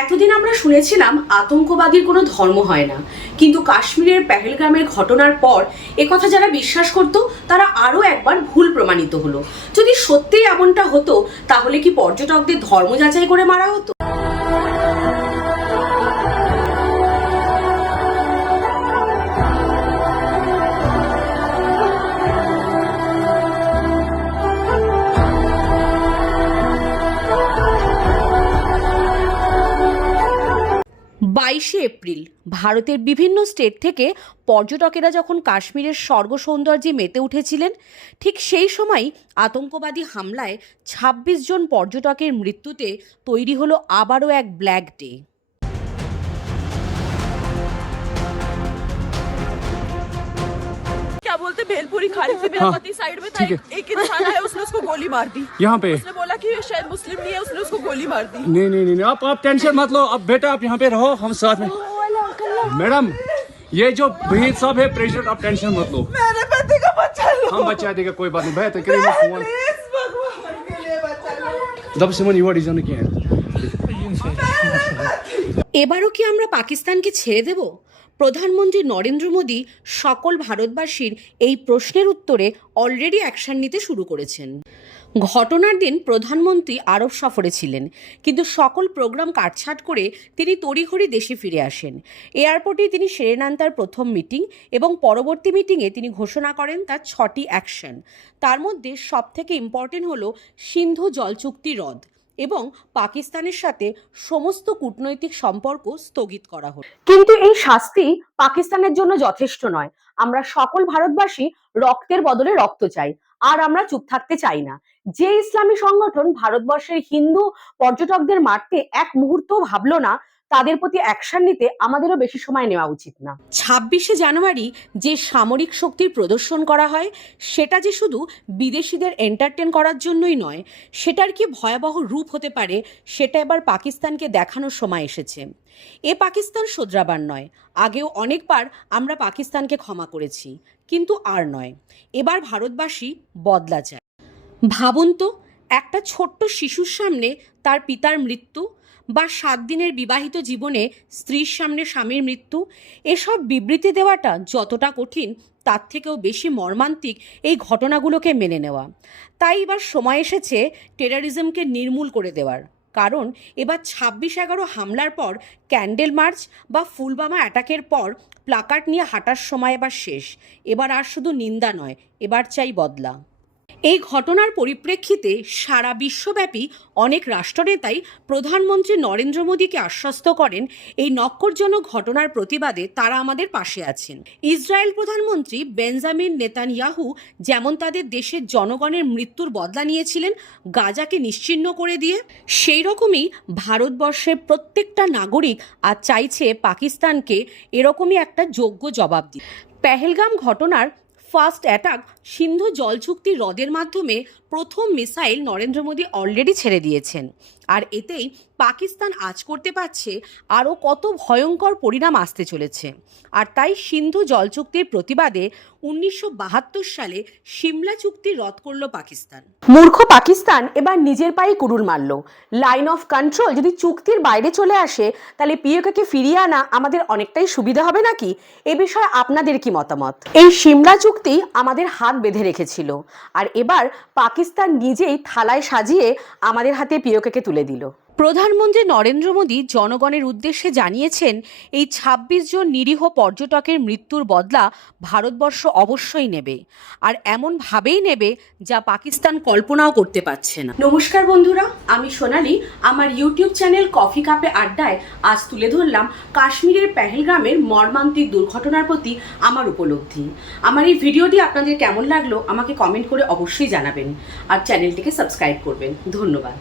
এতদিন আমরা শুনেছিলাম আতঙ্কবাদীর কোনো ধর্ম হয় না, কিন্তু কাশ্মীরের পেহেলগামের ঘটনার পর একথা যারা বিশ্বাস করত তারা আরও একবার ভুল প্রমাণিত হলো। যদি সত্যিই এমনটা হতো তাহলে কি পর্যটকদের ধর্ম যাচাই করে মারা হতো? বাইশে এপ্রিল ভারতের বিভিন্ন স্টেট থেকে পর্যটকেরা যখন কাশ্মীরের স্বর্গ সৌন্দর্যে মেতে উঠেছিলেন, ঠিক সেই সময় আতঙ্কবাদী হামলায় ২৬ জন পর্যটকের মৃত্যুতে তৈরি হলো আবারও এক ব্ল্যাক ডে। क्या बोलते भेलपुरी खाड़ी से बेलपति साइड में था, एक इंसान आया, उसने उसको गोली मार दी यहाँ पे। उसने बोला कि शायद मुस्लिम नहीं है, उसने उसको गोली मार दी। नहीं आप टेंशन मत लो। अब बेटा आप यहाँ पे रहो, हम साथ में। मैडम ये जो भीड़ साहब है प्रेसिडेंट, आप टेंशन मत लो। मेरे पति को बचा लो, हम बचा देगा, कोई बात नहीं। भैया तो करिए फोन प्लीज भगवान के लिए बचा लो। दब सिमन युवा डिजाइन किया है। এবারও কি আমরা পাকিস্তানকে ছেড়ে দেব? প্রধানমন্ত্রী নরেন্দ্র মোদী সকল ভারতবাসীর এই প্রশ্নের উত্তরে অলরেডি অ্যাকশন নিতে শুরু করেছেন। ঘটনার দিন প্রধানমন্ত্রী আরব সফরে ছিলেন, কিন্তু সকল প্রোগ্রাম কাটছাট করে তিনি তড়িঘড়ি দেশে ফিরে আসেন। এয়ারপোর্টেই তিনি সেরে নেন তার প্রথম মিটিং এবং পরবর্তী মিটিংয়ে তিনি ঘোষণা করেন তার 6টি অ্যাকশন। তার মধ্যে সবথেকে ইম্পর্টেন্ট হলো সিন্ধু জল চুক্তি রদ এবং পাকিস্তানের সাথে সমস্ত কূটনৈতিক সম্পর্ক স্থগিত করা হলো। কিন্তু এই শাস্তি পাকিস্তানের জন্য যথেষ্ট নয়। আমরা সকল ভারতবাসী রক্তের বদলে রক্ত চাই, আর আমরা চুপ থাকতে চাই না। যে ইসলামী সংগঠন ভারতবর্ষের হিন্দু পর্যটকদের মারতে এক মুহূর্তও ভাবলো না, তাদের প্রতি অ্যাকশন নিতে আমাদেরও বেশি সময় নেওয়া উচিত না। ২৬শে জানুয়ারি যে সামরিক শক্তির প্রদর্শন করা হয়, সেটা যে শুধু বিদেশিদের এন্টারটেন করার জন্যই নয়, সেটার কি ভয়াবহ রূপ হতে পারে সেটা এবার পাকিস্তানকে দেখানোর সময় এসেছে। এ পাকিস্তান শোধরাবার নয়। আগেও অনেকবার আমরা পাকিস্তানকে ক্ষমা করেছি, কিন্তু আর নয়। এবার ভারতবাসী বদলা চায়। ভাবুন তো, একটা ছোট্ট শিশুর সামনে তার পিতার মৃত্যু, বা 7 দিনের বিবাহিত জীবনে স্ত্রীর সামনে স্বামীর মৃত্যু, এসব বিবৃতি দেওয়াটা যতটা কঠিন তার থেকেও বেশি মর্মান্তিক এই ঘটনাগুলোকে মেনে নেওয়া। তাই এবার সময় এসেছে টেররিজমকে নির্মূল করে দেওয়ার। কারণ এবার 26/11 হামলার পর ক্যান্ডেল মার্চ বা ফুলবামা অ্যাটাকের পর প্লাকার্ড নিয়ে হাঁটার সময় এবার শেষ। এবার আর শুধু নিন্দা নয়, এবার চাই বদলা। এই ঘটনার পরিপ্রেক্ষিতে সারা বিশ্বব্যাপী অনেক রাষ্ট্রনেতাই প্রধানমন্ত্রী নরেন্দ্র মোদীকে আশ্বস্ত করেন এই নক্করজনক ঘটনার প্রতিবাদে তারা আমাদের পাশে আছেন। ইসরায়েল প্রধানমন্ত্রী বেঞ্জামিন নেতানিয়াহু যেমন তাদের দেশের জনগণের মৃত্যুর বদলা নিয়েছিলেন গাজাকে নিশ্চিহ্ন করে দিয়ে, সেই রকমই ভারতবর্ষের প্রত্যেকটা নাগরিক আজ চাইছে পাকিস্তানকে এরকমই একটা যোগ্য জবাব দিতে। পেহেলগাম ঘটনার ফার্স্ট অ্যাটাক সিন্ধু জল চুক্তি হ্রদের মাধ্যমে প্রথম মিসাইল নরেন্দ্র মোদী অলরেডি ছেড়ে দিয়েছেন, আর এতেই পাকিস্তান আজ করতে পারছে আরও কত ভয়ঙ্কর পরিণাম আসতে চলেছে। আর তাই সিন্ধু জল চুক্তির প্রতিবাদে 1972 সালে সিমলা চুক্তি রদ করল পাকিস্তান। মূর্খ পাকিস্তান এবার নিজের পায়ে কুড়ুল মারল। লাইন অফ কন্ট্রোল যদি চুক্তির বাইরে চলে আসে, তাহলে পিওকেকে ফিরিয়ে আনা আমাদের অনেকটাই সুবিধা হবে নাকি? এ বিষয়ে আপনাদের কি মতামত? এই সিমলা চুক্তি আমাদের হাত বেঁধে রেখেছিল, আর এবার পাকিস্তান নিজেই থালায় সাজিয়ে আমাদের হাতে পিওকেকে তুলে দিল। প্রধানমন্ত্রী নরেন্দ্র মোদী জনগণের উদ্দেশ্যে জানিয়েছেন, এই 26 জন নিরীহ পর্যটকের মৃত্যুর বদলা ভারতবর্ষ অবশ্যই নেবে, আর এমনভাবেই নেবে যা পাকিস্তান কল্পনাও করতে পারছে না। নমস্কার বন্ধুরা, আমি সোনালি। আমার ইউটিউব চ্যানেল কফি কাপে আড্ডায় আজ তুলে ধরলাম কাশ্মীরের পেহেলগামের মর্মান্তিক দুর্ঘটনার প্রতি আমার উপলব্ধি। আমার এই ভিডিওটি আপনাদের কেমন লাগলো আমাকে কমেন্ট করে অবশ্যই জানাবেন, আর চ্যানেলটিকে সাবস্ক্রাইব করবেন। ধন্যবাদ।